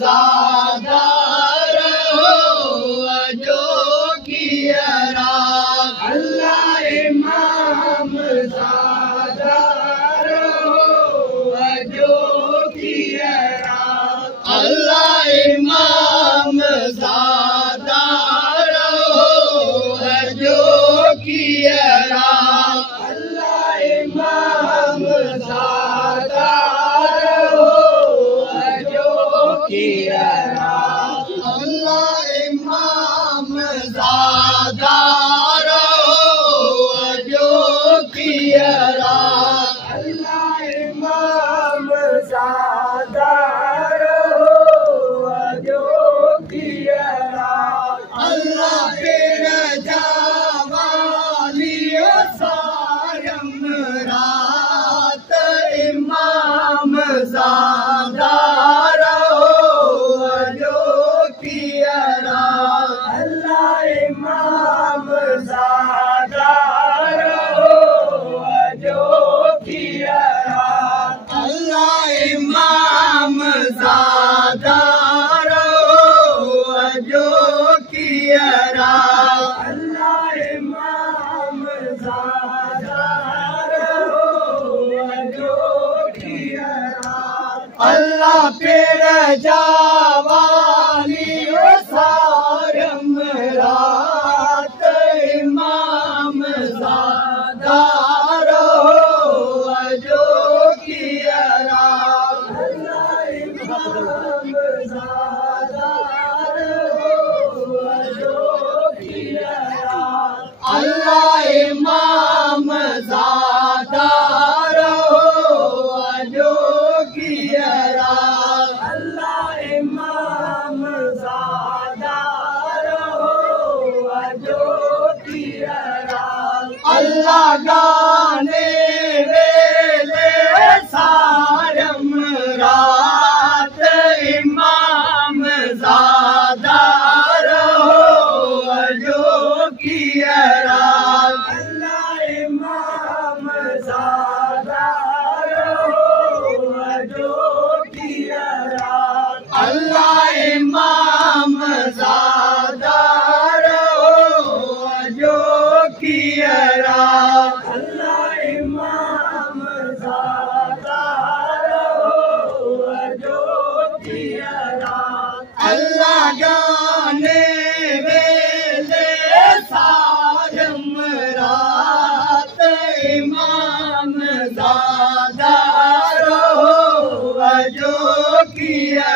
ज़ादा रहो जो किया अल्लाह इमाम ज़ादा रहो जो किया अल्लाह इमाम ज़ादा रहो जो किया अल्लाह इमाम ज़ादा रहो जो किया अल्लाह इमाम ज़ादा रहो जो किया अल्लाह इमाम ज़ादा रहो जो किया अल्लाह तेरा जावालियो सारम रात इमाम ज़ादा रहो जो किया अल्लाह इमाम ज़ादा रहो जो किया अल्लाह इमाम ज़ादा रहो जो किया अल्लाह इमाम ज़ादा रहो जो किया अल्लाह पेरा जावालियो सारम रात इमाम ज़ादा रहो जो किया अल्लाह इमाम ज़ादा रहो जो किया अल्लाह इमाम ज़ादा रहो जो किया अल्लाह इमाम ज़ादा रहो जो किया अल्लाह गाने वेले सारम रात इमाम ज़ादा रहो जो किया अल्लाह इमाम ज़ादा रहो जो किया अल्लाह इमाम ज़ादा रहो जो किया अल्लाह इमाम ज़ादा रहो जो किया अल्लाह गाने वेले सारम रात इमाम ज़ादा रहो जो किया